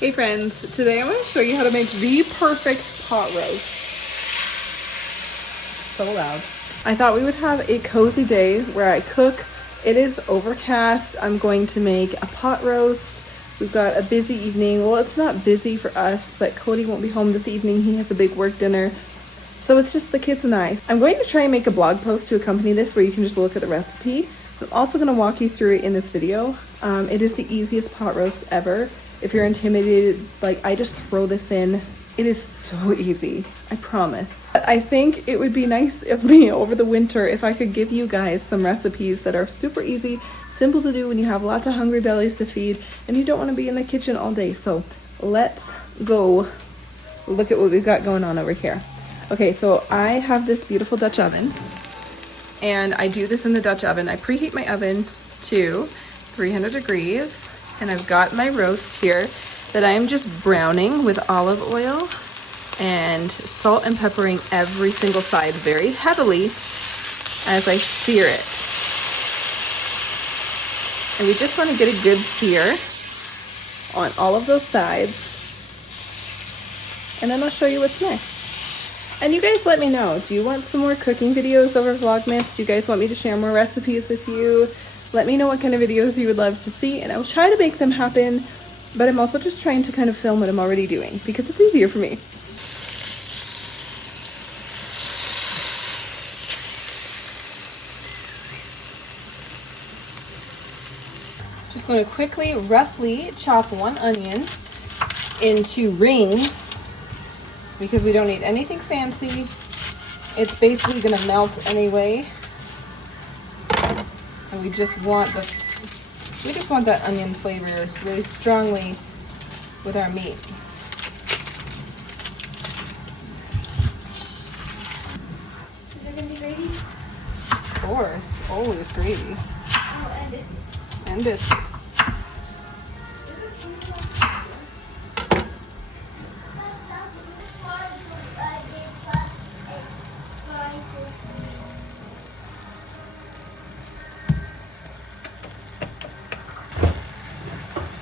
Hey friends, today I'm going to show you how to make the perfect pot roast. So loud. I thought we would have a cozy day where I cook. It is overcast. I'm going to make a pot roast. We've got a busy evening. Well, it's not busy for us, but Cody won't be home this evening. He has a big work dinner. So it's just the kids and I. I'm going to try and make a blog post to accompany this where you can just look at the recipe. I'm also going to walk you through it in this video. It is the easiest pot roast ever. If you're intimidated, like, I just throw this in. It is so easy, I promise. But I think it would be nice of me over the winter if I could give you guys some recipes that are super easy, simple to do when you have lots of hungry bellies to feed and you don't want to be in the kitchen all day. So let's go look at what we've got going on over here. Okay, so I have this beautiful Dutch oven, and I do this in the Dutch oven. I preheat my oven to 300 degrees, and I've got my roast here that I am just browning with olive oil and salt and peppering every single side very heavily as I sear it. And we just want to get a good sear on all of those sides, and then I'll show you what's next. And you guys let me know, do you want some more cooking videos over Vlogmas? Do you guys want me to share more recipes with you? Let me know what kind of videos you would love to see, and I will try to make them happen, but I'm also just trying to kind of film what I'm already doing because it's easier for me. Just going to quickly, roughly chop one onion into rings because we don't need anything fancy. It's basically going to melt anyway. And we just want that onion flavor really strongly with our meat. Is there gonna be gravy? Of course, always gravy. Oh, and biscuits. And biscuits.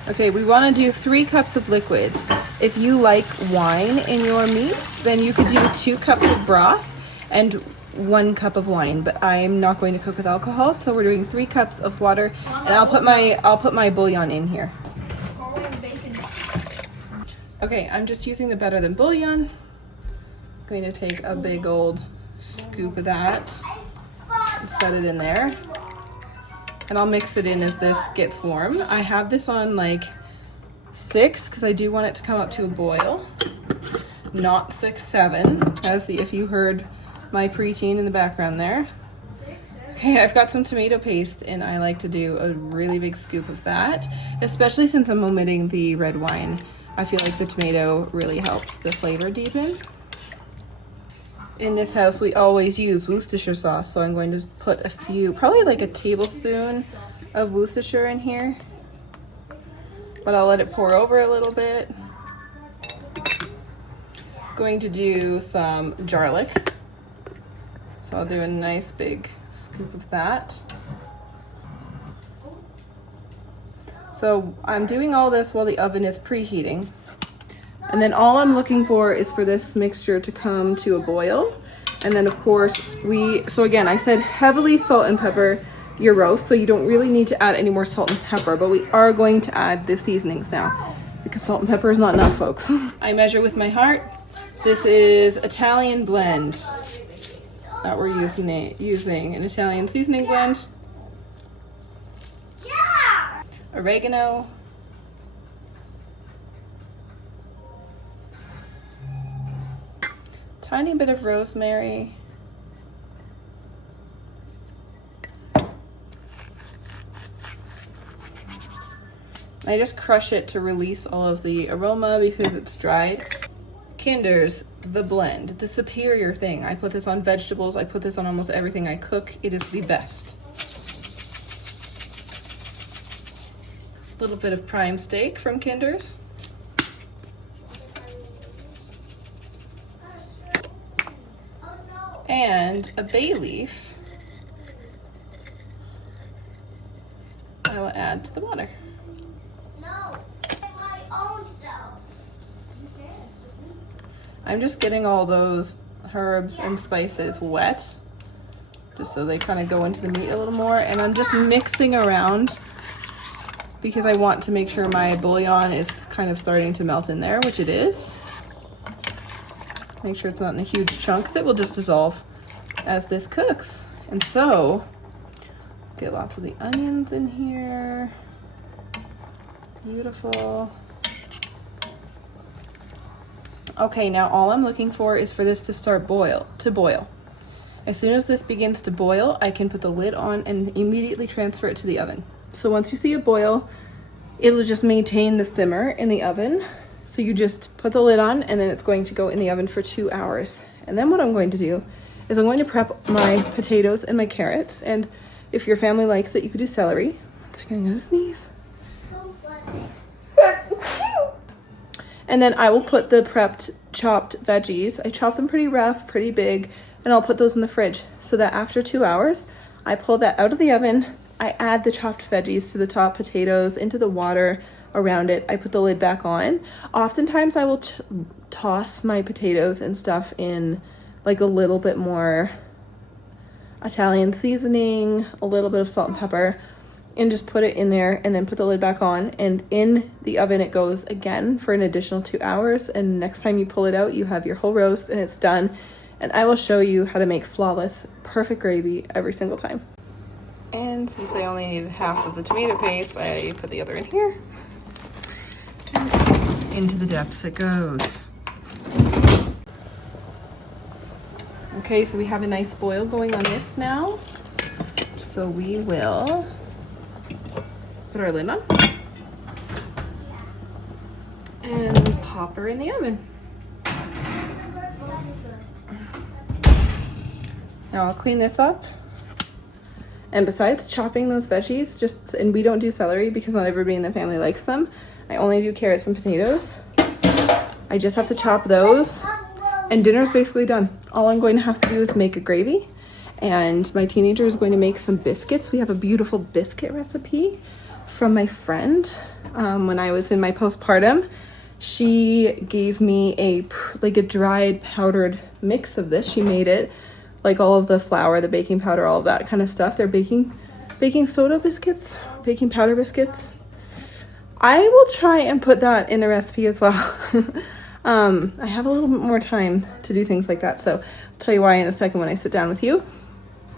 Okay, we want to do 3 cups of liquid. If you like wine in your meats, then you could do 2 cups of broth and 1 cup of wine. But I'm not going to cook with alcohol, so we're doing 3 cups of water, and I'll put my bouillon in here. Okay, I'm just using the better than bouillon. I'm going to take a big old scoop of that and set it in there. And I'll mix it in as this gets warm. I have this on like 6 because I do want it to come up to a boil, not 6-7, as if you heard my preteen in the background there. Okay, I've got some tomato paste, and I like to do a really big scoop of that, especially since I'm omitting the red wine. I feel like the tomato really helps the flavor deepen. In this house, we always use Worcestershire sauce, so I'm going to put a few, probably like a tablespoon of Worcestershire in here. But I'll let it pour over a little bit. Going to do some garlic. So I'll do a nice big scoop of that. So I'm doing all this while the oven is preheating. And then all I'm looking for is for this mixture to come to a boil. And then of course so again, I said heavily salt and pepper your roast, so you don't really need to add any more salt and pepper, but we are going to add the seasonings now because salt and pepper is not enough, folks. I measure with my heart. This is Italian blend that we're using an Italian seasoning blend. Oregano. Tiny bit of rosemary. I just crush it to release all of the aroma because it's dried. Kinder's the blend, the superior thing. I put this on vegetables. I put this on almost everything I cook. It is the best. A little bit of prime steak from Kinder's. And a bay leaf I will add to the water. No, my own self. I'm just getting all those herbs and spices wet, just so they kind of go into the meat a little more. And I'm just mixing around because I want to make sure my bouillon is kind of starting to melt in there, which it is. Make sure it's not in a huge chunk because it will just dissolve as this cooks. And so, get lots of the onions in here. Beautiful. Okay, now all I'm looking for is for this to start boil. As soon as this begins to boil, I can put the lid on and immediately transfer it to the oven. So once you see it boil, it'll just maintain the simmer in the oven. So you just put the lid on and then it's going to go in the oven for 2 hours. And then what I'm going to do is I'm going to prep my potatoes and my carrots. And if your family likes it, you could do celery. 1 second, I'm gonna sneeze. And then I will put the prepped chopped veggies. I chop them pretty rough, pretty big, and I'll put those in the fridge so that after 2 hours, I pull that out of the oven. I add the chopped veggies to the top, potatoes into the water around it. I put the lid back on. Oftentimes I will toss my potatoes and stuff in like a little bit more Italian seasoning, a little bit of salt and pepper, and just put it in there and then put the lid back on. And in the oven it goes again for an additional 2 hours. And next time you pull it out, you have your whole roast and it's done. And I will show you how to make flawless, perfect gravy every single time. And since I only needed half of the tomato paste, I put the other in here. And into the depths it goes. Okay, so we have a nice boil going on this now. So we will put our lid on and pop her in the oven. Now I'll clean this up. And besides chopping those veggies, and we don't do celery because not everybody in the family likes them. I only do carrots and potatoes. I just have to chop those and dinner's basically done. All I'm going to have to do is make a gravy, and my teenager is going to make some biscuits. We have a beautiful biscuit recipe from my friend. When I was in my postpartum, she gave me a dried powdered mix of this. She made it, like all of the flour, the baking powder, all of that kind of stuff. They're baking soda biscuits, baking powder biscuits. I will try and put that in a recipe as well. I have a little bit more time to do things like that, so I'll tell you why in a second when I sit down with you.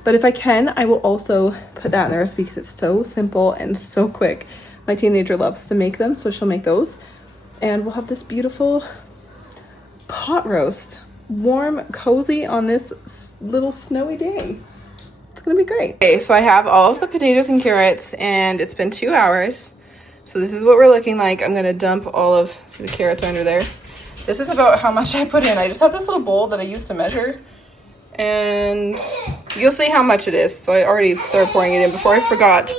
But if I can, I will also put that in the recipe because it's so simple and so quick. My teenager loves to make them, so she'll make those. And we'll have this beautiful pot roast, warm, cozy on this little snowy day. It's gonna be great. Okay, so I have all of the potatoes and carrots, and it's been 2 hours. So this is what we're looking like. I'm gonna dump all of, see the carrots are under there. This is about how much I put in. I just have this little bowl that I use to measure, and you'll see how much it is. So I already started pouring it in before I forgot.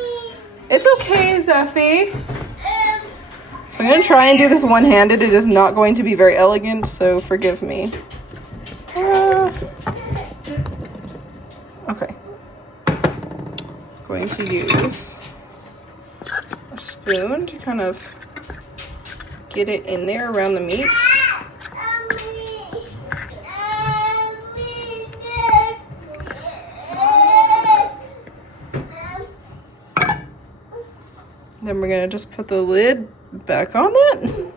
It's okay, Zeffie. So I'm gonna try and do this one-handed. It is not going to be very elegant, so forgive me. Okay. Going to use a spoon to kind of get it in there around the meat. Then we're gonna just put the lid back on that.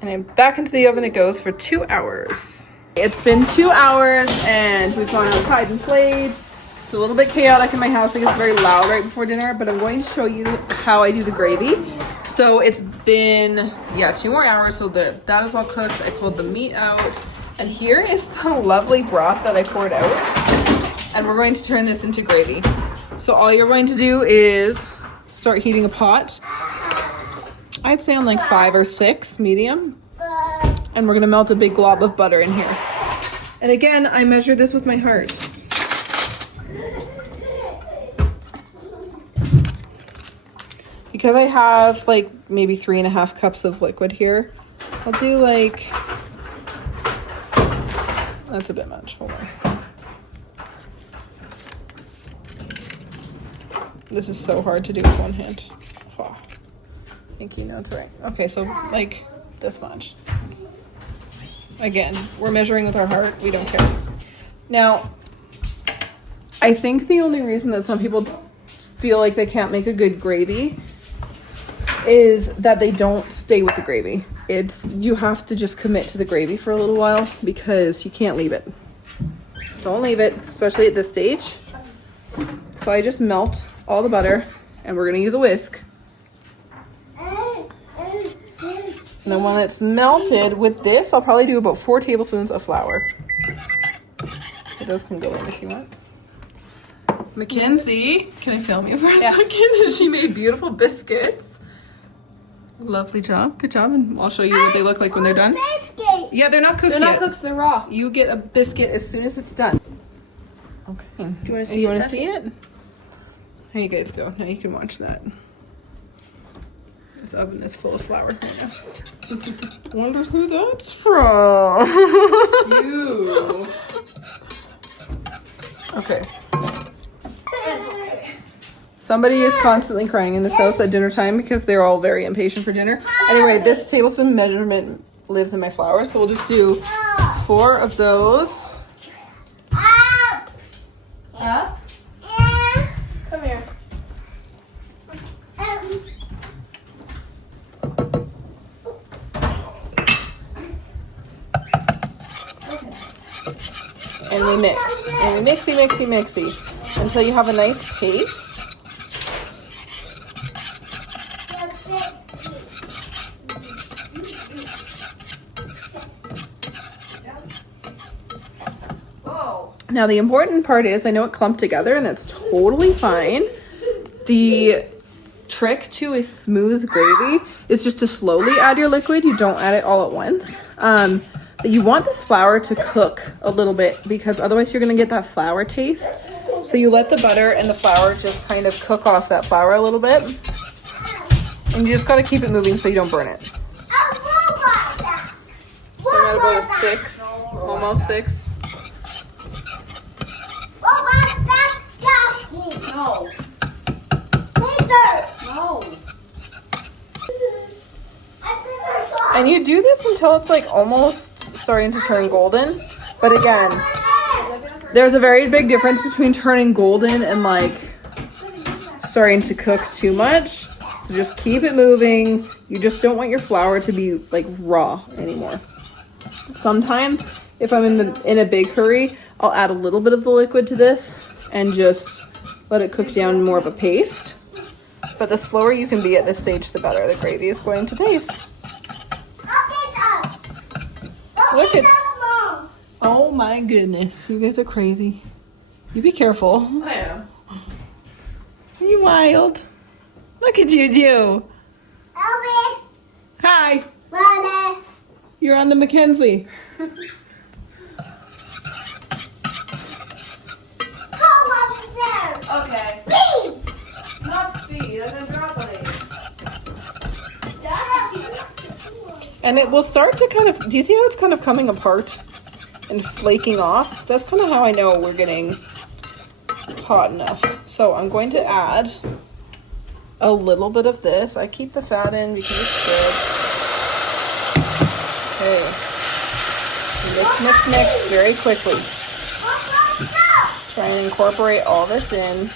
And then back into the oven it goes for 2 hours. It's been 2 hours and we've gone outside and played. It's a little bit chaotic in my house. It gets very loud right before dinner, but I'm going to show you how I do the gravy. So it's been, 2 more hours. So that is all cooked. I pulled the meat out. And here is the lovely broth that I poured out. And we're going to turn this into gravy. So all you're going to do is start heating a pot. I'd say on like 5 or 6, medium. And we're gonna melt a big glob of butter in here. And again, I measure this with my heart. Because I have like maybe 3.5 cups of liquid here, I'll do like, that's a bit much, hold on. This is so hard to do with one hand. Oh, thank you, no, it's all right. Okay, so like this much. Again, we're measuring with our heart. We don't care. Now, I think the only reason that some people feel like they can't make a good gravy is that they don't stay with the gravy. You have to just commit to the gravy for a little while because you can't leave it. Don't leave it, especially at this stage. So I just melt all the butter and we're gonna use a whisk. And then when it's melted with this, I'll probably do about 4 tablespoons of flour. So those can go in if you want. Mackenzie, can I film you for a second? She made beautiful biscuits. Lovely job. Good job. And I'll show you what they look like when they're done. Biscuit. Yeah, they're not cooked yet. They're not cooked, they're raw. You get a biscuit as soon as it's done. Okay. Do you want to see, see it? Here you guys go. Now you can watch that. This oven is full of flour right now. Wonder who that's from. You. Okay. Somebody is constantly crying in this house at dinner time because they're all very impatient for dinner. Anyway, this tablespoon measurement lives in my flour, so we'll just do 4 of those. Up. Come here. And we mix. And we mixy until you have a nice paste. Now the important part is, I know it clumped together and that's totally fine. The trick to a smooth gravy is just to slowly add your liquid. You don't add it all at once. But you want this flour to cook a little bit because otherwise you're gonna get that flour taste. So you let the butter and the flour just kind of cook off that flour a little bit. And you just gotta keep it moving so you don't burn it. So I'm at about a 6, almost 6. No. No. And you do this until it's like almost starting to turn golden. But again, there's a very big difference between turning golden and like starting to cook too much. So just keep it moving. You just don't want your flour to be like raw anymore. Sometimes if I'm in a big hurry, I'll add a little bit of the liquid to this and just let it cook down more of a paste. But the slower you can be at this stage, the better the gravy is going to taste. Look at, oh my goodness, you guys are crazy. You be careful. I am. You wild. Look at you do. Hi. You're on the Mackenzie. Okay. Not speed. I'm gonna drop on it. And it will start to kind of, do you see how it's kind of coming apart and flaking off? That's kind of how I know we're getting hot enough. So I'm going to add a little bit of this. I keep the fat in because it's good. Okay. Mix very quickly. Try and incorporate all this in.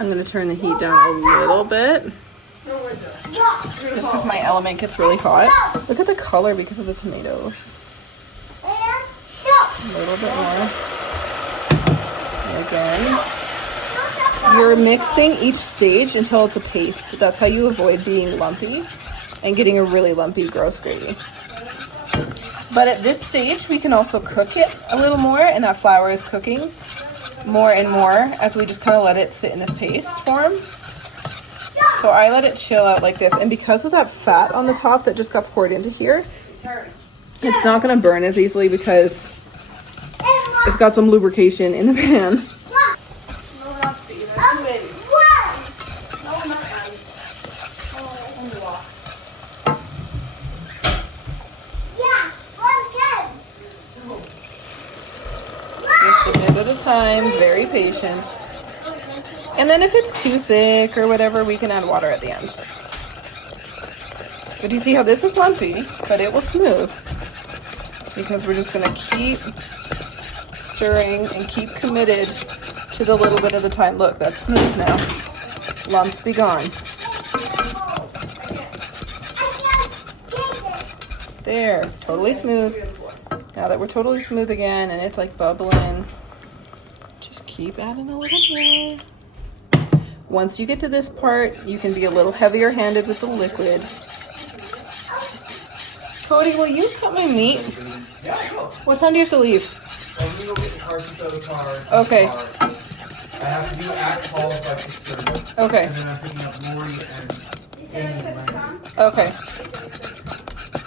I'm going to turn the heat down a little bit. Just because my element gets really hot. Look at the color because of the tomatoes. A little bit more. And again. You're mixing each stage until it's a paste. That's how you avoid being lumpy and getting a really lumpy, gross gravy. But at this stage, we can also cook it a little more, and that flour is cooking more and more as we just kind of let it sit in this paste form. So I let it chill out like this, and because of that fat on the top that just got poured into here, it's not going to burn as easily because it's got some lubrication in the pan. Just a bit at a time, very patient. And then if it's too thick or whatever, we can add water at the end. But you see how this is lumpy, but it will smooth. Because we're just gonna keep stirring and keep committed to the little bit of the time. Look, that's smooth now. Lumps be gone. There, totally smooth. Now that we're totally smooth again and it's like bubbling, just keep adding a little more. Once you get to this part, you can be a little heavier handed with the liquid. Cody, will you cut my meat? Yeah, I will. What time do you have to leave? I'm gonna go get the car since out of the car. Okay. I have to do at 12 by 6:30. Okay. And then I'm picking up Lori and Amy and Lennon. Okay.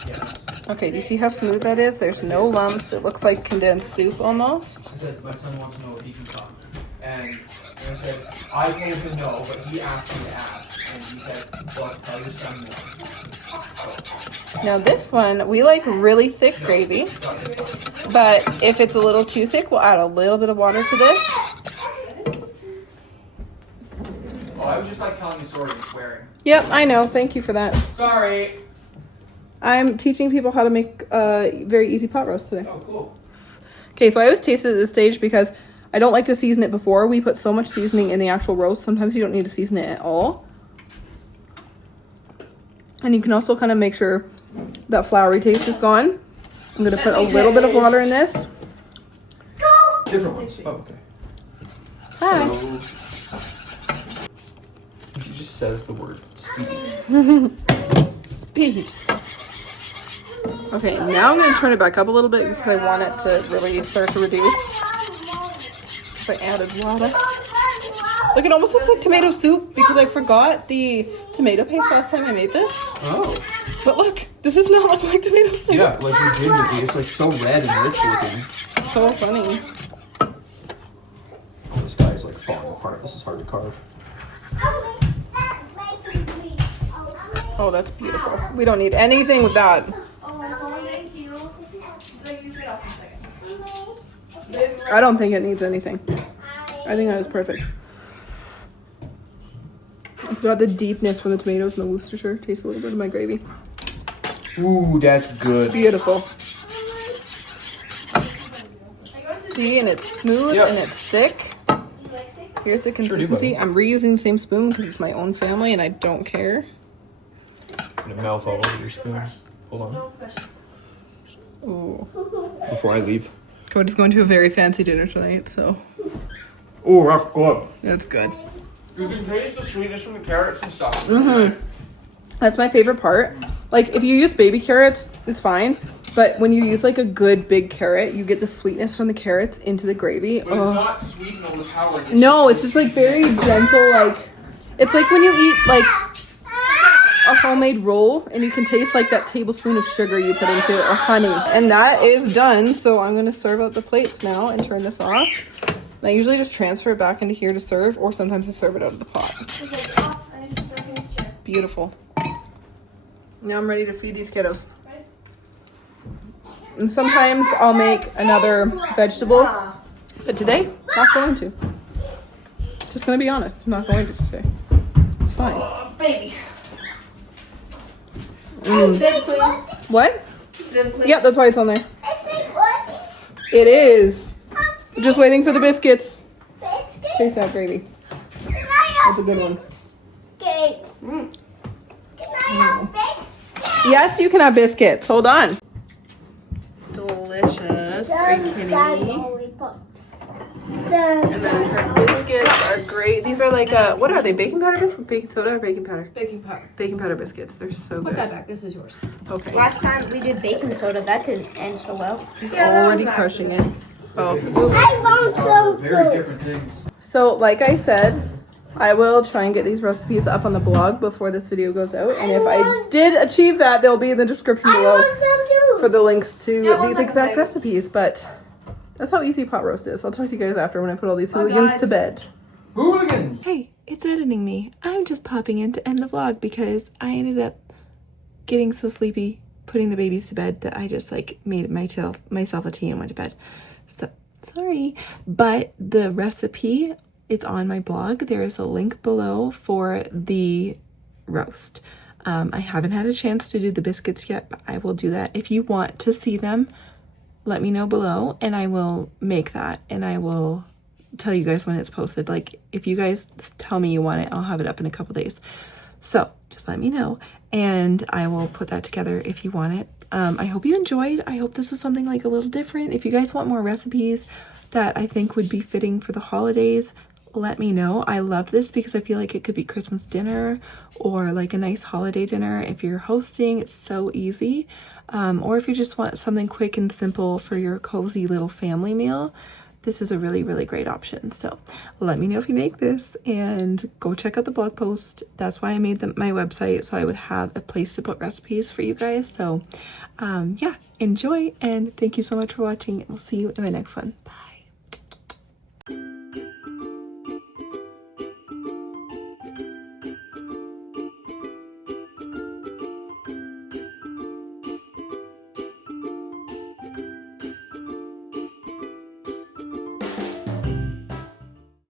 Yes. Okay, do you see how smooth that is? There's no lumps. It looks like condensed soup almost. I said, my son wants to know if he can come. And I said, I told him no, but he asked me to ask. And he said, well, tell your son no. Now this one, we like really thick gravy. But if it's a little too thick, we'll add a little bit of water to this. Oh, I was just like telling you stories and swearing. Yep, I know. Thank you for that. Sorry. I'm teaching people how to make very easy pot roast today. Oh, cool. Okay, so I always taste it at this stage because I don't like to season it before. We put so much seasoning in the actual roast. Sometimes you don't need to season it at all. And you can also kind of make sure that floury taste is gone. I'm going to put a little bit of water in this. Different ones. Oh, okay. Hi. So, he just says the word speed. Speed. Okay, now I'm going to turn it back up a little bit because I want it to really start to reduce. So I added water. Look, it almost looks like tomato soup because I forgot the tomato paste last time I made this. Oh. But look, does this not look like tomato soup? Yeah, like legitimately, it's like so red and rich looking. So funny. This guy is like falling apart. This is hard to carve. Oh, that's beautiful. We don't need anything with that. Oh, thank you. Like, you get off in a second. I don't think it needs anything. I think that was perfect. It's got the deepness from the tomatoes and the Worcestershire. Taste a little bit of my gravy. Ooh, that's good. Beautiful. See, and it's smooth and it's thick. Here's the consistency. I'm reusing the same spoon because it's my own family and I don't care. Gonna mouth all over your spoon. Hold on. Ooh. Before I leave. Cody's going to a very fancy dinner tonight, so Ooh, that's good. that's good. You can taste the sweetness from the carrots and stuff. Mm-hmm. That's my favorite part. Like, if you use baby carrots, it's fine. But when you use, like, a good big carrot, you get the sweetness from the carrots into the gravy. But it's not sweet and overpowering. No, it's just, like, very gentle, like... It's like when you eat, like, a homemade roll, and you can taste, like, that tablespoon of sugar you put into it, or honey. And that is done, so I'm going to serve out the plates now and turn this off. And I usually just transfer it back into here to serve, or sometimes I serve it out of the pot. Beautiful. Now I'm ready to feed these kiddos. And sometimes I'll make another vegetable, but today, not going to. Just gonna be honest, I'm not going to today. It's fine. Baby. What? Yep, that's why it's on there. It is. I'm just waiting for the biscuits. Taste that gravy. That's a good one. Yes, you can have biscuits. Hold on. Delicious. Are you kidding me? And then her biscuits are great. These are like, what are they? Baking powder biscuits? Baking soda or baking powder? Baking powder. Baking powder biscuits. They're so Put good. that back. This is yours. Okay. Last time we did baking soda, that didn't end so well. He's Yeah, that was already an crushing it. accident. Oh. I want some Very different things. So, like I said, I will try and get these recipes up on the blog before this video goes out. And if I did achieve that, they'll be in the description below for the links to these exact recipes. But that's how easy pot roast is. I'll talk to you guys after when I put all these hooligans to bed. Hooligans! Hey, it's editing me. I'm just popping in to end the vlog because I ended up getting so sleepy putting the babies to bed that I just like made myself a tea and went to bed. So sorry, but the recipe it's on my blog. There is a link below for the roast. I haven't had a chance to do the biscuits yet, but I will do that. If you want to see them, let me know below and I will make that and I will tell you guys when it's posted. Like if you guys tell me you want it, I'll have it up in a couple days. So just let me know and I will put that together if you want it. I hope you enjoyed. I hope this was something like a little different. If you guys want more recipes that I think would be fitting for the holidays, let me know. I love this because I feel like it could be Christmas dinner or like a nice holiday dinner. If you're hosting, it's so easy. Or if you just want something quick and simple for your cozy little family meal, this is a really, really great option. So let me know if you make this and go check out the blog post. That's why I made my website, so I would have a place to put recipes for you guys. So yeah, enjoy and thank you so much for watching. We'll see you in my next one. Bye.